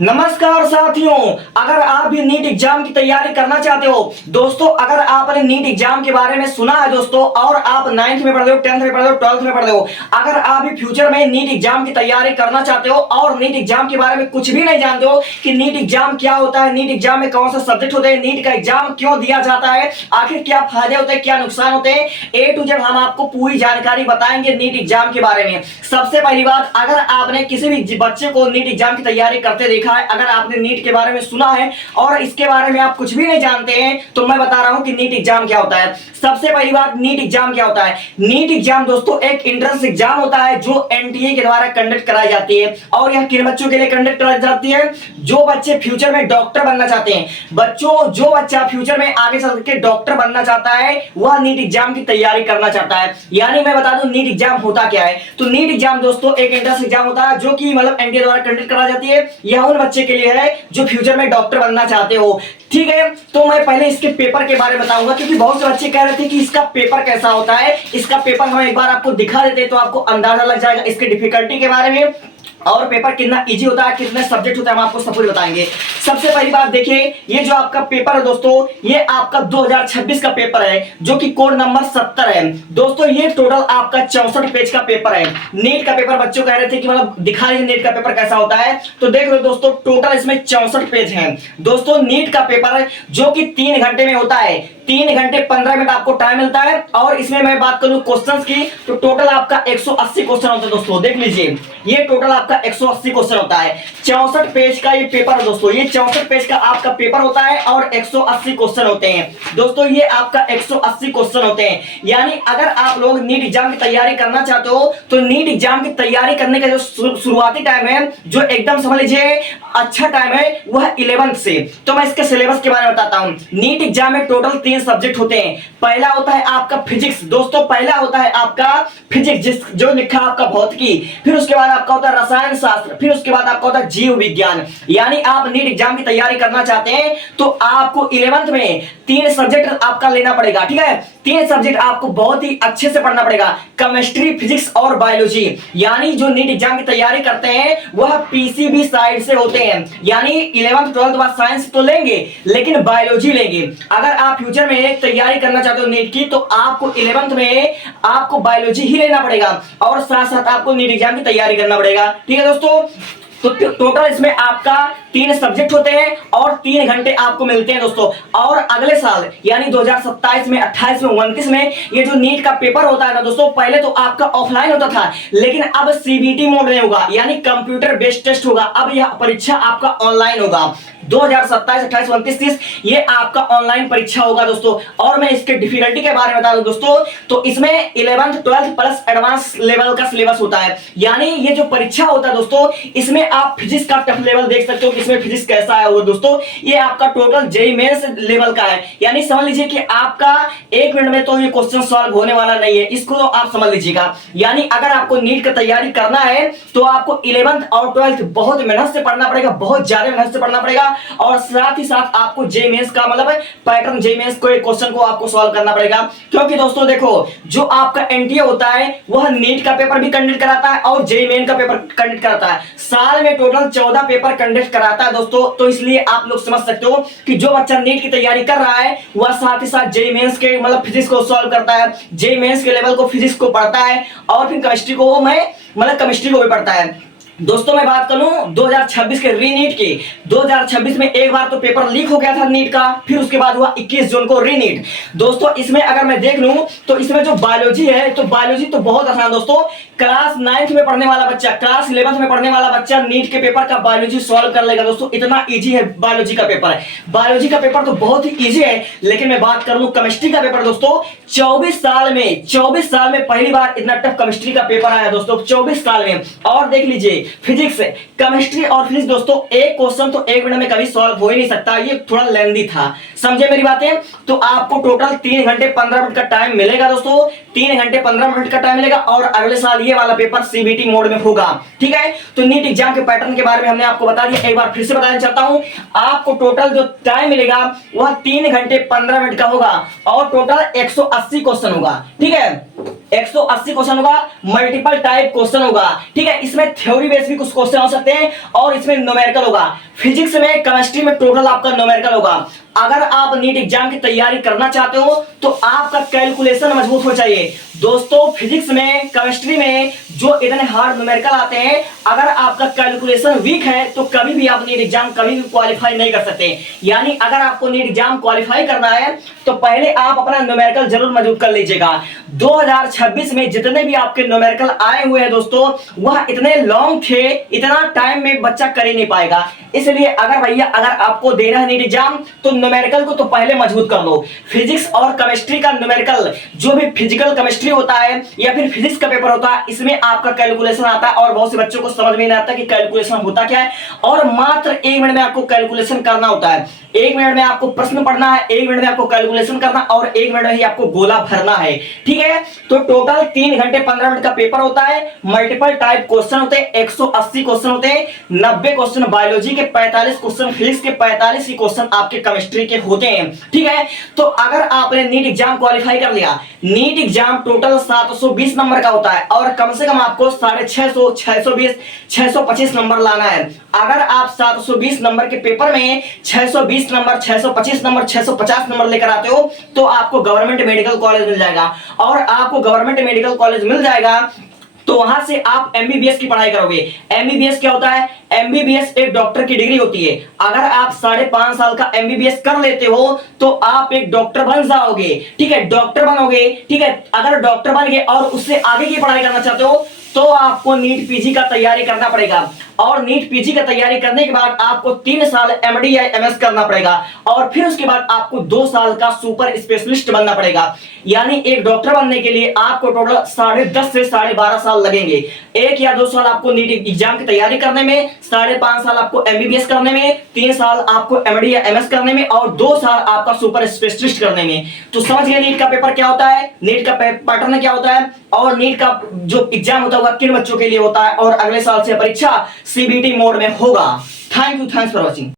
नमस्कार साथियों, अगर आप भी नीट एग्जाम की तैयारी करना चाहते हो दोस्तों, अगर आपने नीट एग्जाम के बारे में सुना है दोस्तों और आप 9th में पढ़ रहे हो, 10th में पढ़ रहे हो, 12th में पढ़ रहे हो, अगर आप भी फ्यूचर में नीट एग्जाम की तैयारी करना चाहते हो और नीट एग्जाम के बारे में कुछ भी नहीं जानते हो कि नीट एग्जाम क्या होता है, नीट एग्जाम में कौन सा सब्जेक्ट होते हैं, नीट का एग्जाम क्यों दिया जाता है, आखिर क्या फायदे होते हैं, क्या नुकसान होते हैं, ए टू जेड हम आपको पूरी जानकारी बताएंगे नीट एग्जाम के बारे में। सबसे पहली बात, अगर आपने किसी भी बच्चे को नीट एग्जाम की तैयारी करते देखा है, अगर आपने नीट के बारे में सुना है और इसके बारे में आप कुछ भी नहीं जानते हैं, तो मैं बता रहा हूं कि नीट एग्जाम क्या होता है। सबसे पहली बात, नीट एग्जाम क्या होता है। नीट एग्जाम दोस्तों एक एंट्रेंस एग्जाम होता है जो एनटीए के द्वारा कंडक्ट कराई जाती है। और यह किन बच्चों के लिए कंडक्ट कराई जाती है? जो बच्चे फ्यूचर में डॉक्टर बनना चाहते हैं। बच्चों, जो बच्चा फ्यूचर में आगे चल के डॉक्टर बनना चाहता है वह नीट एग्जाम की तैयारी करना चाहता है। यानी मैं बता दूं नीट एग्जाम होता क्या है। तो नीट एग्जाम दोस्तों एक एंट्रेंस एग्जाम होता है जो कि मतलब एनटीए द्वारा कंडक्ट कराई जाती है। यह उन बच्चे के लिए है जो फ्यूचर में डॉक्टर बनना चाहते हो। ठीक है, तो मैं पहले इसके पेपर के बारे में बताऊंगा क्योंकि बहुत से बच्चे कह रहे थे कि इसका पेपर कैसा होता है। इसका पेपर हम एक बार आपको दिखा देते तो आपको अंदाजा लग जाएगा इसके डिफिकल्टी के बारे में और पेपर कितना इजी होता है, कितने सब्जेक्ट होता है, हम आपको सब कुछ बताएंगे। सबसे पहली बात देखिए, ये जो आपका पेपर है दोस्तों, ये आपका 2026 का पेपर है जो कि कोड नंबर 70 है। दोस्तों ये टोटल आपका 64 पेज का पेपर है। नीट का पेपर बच्चों कह रहे थे कि मतलब दिखा दीजिए नीट का पेपर कैसा होता है, तो देख लो दोस्तों टोटल इसमें 64 पेज हैं। दोस्तों नीट का पेपर जो कि 3 घंटे में होता है, 3 घंटे 15 मिनट आपको टाइम मिलता है। और इसमें मैं बात करूं क्वेश्चंस की तो टोटल आपका 180 क्वेश्चन होते हैं दोस्तों। देख लीजिए ये टोटल आपका 180 क्वेश्चन होता है। 64 पेज का ये पेपर है दोस्तों, ये 64 पेज का आपका पेपर होता है और 180 क्वेश्चन होते हैं। दोस्तों ये आपका 180 क्वेश्चन होते हैं। यानी अगर आप लोग नीट एग्जाम की तैयारी करना चाहते हो तो नीट एग्जाम की तैयारी करने का जो शुरुआती टाइम है, जो एकदम समझ लीजिए अच्छा टाइम है, वह 11th से। तो मैं इसके सिलेबस के बारे में बताता हूं। नीट एग्जाम में टोटल 3 सब्जेक्ट होते हैं। पहला होता है आपका फिजिक्स दोस्तों, पहला होता है आपका फिजिक्स जो लिखा आपका भौतिकी, फिर उसके बाद आपका होता है रसायन शास्त्र, फिर उसके बाद आपका होता है जीव विज्ञान। यानी आप नीट एग्जाम की तैयारी करना चाहते हैं तो आपको 11th में 3 सब्जेक्ट आपका लेना पड़ेगा। ठीक है, 3 सब्जेक्ट आपको बहुत ही अच्छे से पढ़ना पड़ेगा, केमिस्ट्री, फिजिक्स और बायोलॉजी। यानी जो नीट एग्जाम की तैयारी करते हैं वह पीसीबी साइड से होते हैं। यानी 11th 12th बाद साइंस तो लेंगे लेकिन बायोलॉजी लेंगे। अगर आप फ्यूचर में तैयारी करना चाहते हो नीट की तो आपको 11th में आपको बायोलॉजी ही लेना पड़ेगा और साथ साथ आपको नीट एग्जाम की तैयारी करना पड़ेगा। ठीक है दोस्तों, तो टोटल इसमें आपका 3 सब्जेक्ट होते हैं और 3 घंटे आपको मिलते हैं दोस्तों। और अगले साल यानी 2027 में, 28 में, 29 में ये जो नीट का पेपर होता है ना दोस्तों, पहले तो आपका ऑफलाइन होता था लेकिन अब सीबीटी मोड में होगा, यानी कंप्यूटर बेस्ड टेस्ट होगा। अब यह परीक्षा आपका ऑनलाइन होगा। 2027, 28, 29, 30 ये आपका ऑनलाइन परीक्षा होगा दोस्तों। और मैं इसके डिफिकल्टी के बारे में बता दूं दोस्तों, तो इसमें 11th 12th plus advance level का सिलेबस होता है। यानी ये जो परीक्षा होता है दोस्तों, इसमें आप फिजिक्स का टफ लेवल देख सकते हो कि इसमें फिजिक्स कैसा है वो दोस्तों। ये आपका टोटल जेईई मेंस लेवल का है। यानी समझ लीजिए कि आपका 1 मिनट में तो ये क्वेश्चन सॉल्व होने वाला नहीं है, इसको तो आप समझ लीजिएगा। यानी अगर आपको नीट की तैयारी करना है तो आपको 11th और 12th बहुत मेहनत से पढ़ना पड़ेगा, बहुत ज्यादा मेहनत से पढ़ना पड़ेगा। और साथ ही साथ आपको जेईई मेंस का मतलब पैटर्न, जेईई मेंस को एक क्वेश्चन को आपको सॉल्व करना पड़ेगा। क्योंकि दोस्तों देखो, जो आपका एनटीए होता है वह नीट का पेपर भी कंडक्ट कराता है और जेईई मेन का पेपर कंडक्ट कराता है। साल में टोटल 14 पेपर कंडक्ट कराता है दोस्तों। तो इसलिए आप लोग समझ सकते हो कि जो बच्चा नीट की तैयारी कर रहा है वह साथ ही साथ जेईई मेंस के मतलब फिजिक्स को सॉल्व करता है, जेईई मेंस के लेवल को फिजिक्स को पढ़ता है और फिर केमिस्ट्री को केमिस्ट्री को भी पढ़ता है। दोस्तों मैं बात करूं 2026 के रीनीट की, 2026 में एक बार तो पेपर लीक हो गया था नीट का, फिर उसके बाद हुआ 21 जून को रीनीट। दोस्तों इसमें अगर मैं देख लूं तो इसमें जो बायोलॉजी है तो बायोलॉजी तो बहुत आसान दोस्तों। क्लास 9th में पढ़ने वाला बच्चा, क्लास 11th में पढ़ने वाला बच्चा नीट के पेपर का बायोलॉजी सॉल्व कर लेगा दोस्तों। इतना इजी है बायोलॉजी का पेपर। बायोलॉजी का पेपर तो बहुत ही इजी है। लेकिन मैं बात कर लूं केमिस्ट्री का पेपर दोस्तों, 24 साल में पहली बार इतना टफ केमिस्ट्री का पेपर आया दोस्तों, 24 साल में। और देख लीजिए फिजिक्स, केमिस्ट्री और फिजिक्स दोस्तों, एक क्वेश्चन तो 1 मिनट में कभी सॉल्व हो ही नहीं सकता, ये थोड़ा लेंथी था। समझे मेरी बातें? तो आपको टोटल 3 घंटे 15 मिनट का टाइम मिलेगा दोस्तों, 3 घंटे 15 मिनट का टाइम मिलेगा। और अगले साल ये वाला पेपर सीबीटी मोड में होगा। ठीक है, तो नीट एग्जाम के पैटर्न के बारे में हमने आपको बता दिया। एक बार फिर से बताना चाहता हूं, आपको टोटल जो टाइम मिलेगा वह 3 घंटे 15 मिनट का होगा और टोटल 180 क्वेश्चन होगा। ठीक है, 180 क्वेश्चन होगा, मल्टीपल टाइप क्वेश्चन होगा, ठीक है। इसमें थ्योरी बेस भी कुछ क्वेश्चन हो सकते हैं और इसमें न्यूमेरिकल होगा। फिजिक्स में, केमिस्ट्री में टोटल आपका न्यूमेरिकल होगा। अगर आप नीट एग्जाम की तैयारी करना चाहते हो तो आपका कैलकुलेशन मजबूत हो चाहिए दोस्तों। फिजिक्स में, केमिस्ट्री में जो इतने हार्ड न्यूमेरिकल आते हैं, अगर आपका कैलकुलेशन वीक है तो कभी भी आप नीट एग्जाम कभी भी क्वालिफाई नहीं कर सकते। यानी अगर आपको नीट एग्जाम क्वालिफाई करना है तो पहले आप अपना न्यूमेरिकल जरूर मजबूत कर लीजिएगा। 2026 में जितने भी आपके न्यूमेरिकल आए हुए हैं दोस्तों, वह इतने लॉन्ग थे, इतना टाइम में बच्चा कर ही नहीं पाएगा। इसलिए अगर आपको देना है नीट एग्जाम तो न्यूमेरिकल को तो पहले मजबूत कर लो। फिजिक्स और केमिस्ट्री का न्यूमेरिकल, जो भी फिजिकल केमिस्ट्री होता है या फिर फिजिक्स का पेपर होता है, इसमें आपका कैलकुलेशन आता है और बहुत से बच्चों को समझ में नहीं आता कि कैलकुलेशन होता क्या है। और मात्र 1 मिनट में आपको कैलकुलेशन करना होता है। 1 मिनट में आपको प्रश्न पढ़ना है, 1 मिनट में आपको कैलकुलेशन करना और 1 मिनट में ही आपको गोला भरना है, ठीक है। तो टोटल 3 घंटे 15 मिनट का पेपर होता है। मल्टीपल टाइप क्वेश्चन होते हैं, 180 क्वेश्चन होते हैं। 90 क्वेश्चन बायोलॉजी के, 45 क्वेश्चन फिजिक्स के, 45 ही क्वेश्चन आपके केमिस्ट्री के होते हैं, ठीक है। तो अगर आपने नीट एग्जाम क्वालिफाई कर लिया, नीट एग्जाम टोटल 720 नंबर का होता है और कम से कम आपको 650, 620, 625 नंबर लाना है। अगर आप 720 नंबर के पेपर में 620 नंबर, 625 नंबर, 650 नंबर लेकर आते हो तो आपको गवर्नमेंट मेडिकल कॉलेज मिल जाएगा। और आपको गवर्नमेंट मेडिकल कॉलेज मिल जाएगा तो वहां से आप एमबीबीएस की पढ़ाई करोगे। एमबीबीएस क्या होता है? एमबीबीएस एक डॉक्टर की डिग्री होती है। अगर आप 5.5 साल का एमबीबीएस कर लेते हो तो आप एक डॉक्टर बन जाओगे, ठीक है, डॉक्टर बनोगे, ठीक है। अगर डॉक्टर बन गए और उससे आगे की पढ़ाई करना चाहते हो तो आपको नीट पीजी का तैयारी करना पड़ेगा। और नीट पीजी का तैयारी करने के बाद आपको 3 साल एमडी या एमएस करना पड़ेगा और फिर उसके बाद आपको 2 साल का सुपर स्पेशलिस्ट बनना पड़ेगा। यानी एक डॉक्टर बनने के लिए आपको टोटल 10.5 से 12.5 साल लगेंगे। 1 या 2 साल आपको नीट एग्जाम की तैयारी करने में, 5.5 साल आपको एमबीबीएस करने में, 3 साल आपको एमडी या एमएस करने में और 2 साल आपका सुपर स्पेशलिस्ट करने में। तो समझ गए नीट का पेपर क्या होता है, नीट का पैटर्न क्या होता है और नीट का जो एग्जाम होता है वह किन बच्चों के लिए होता है। और अगले साल से परीक्षा सीबीटी मोड में होगा। Thanks for watching.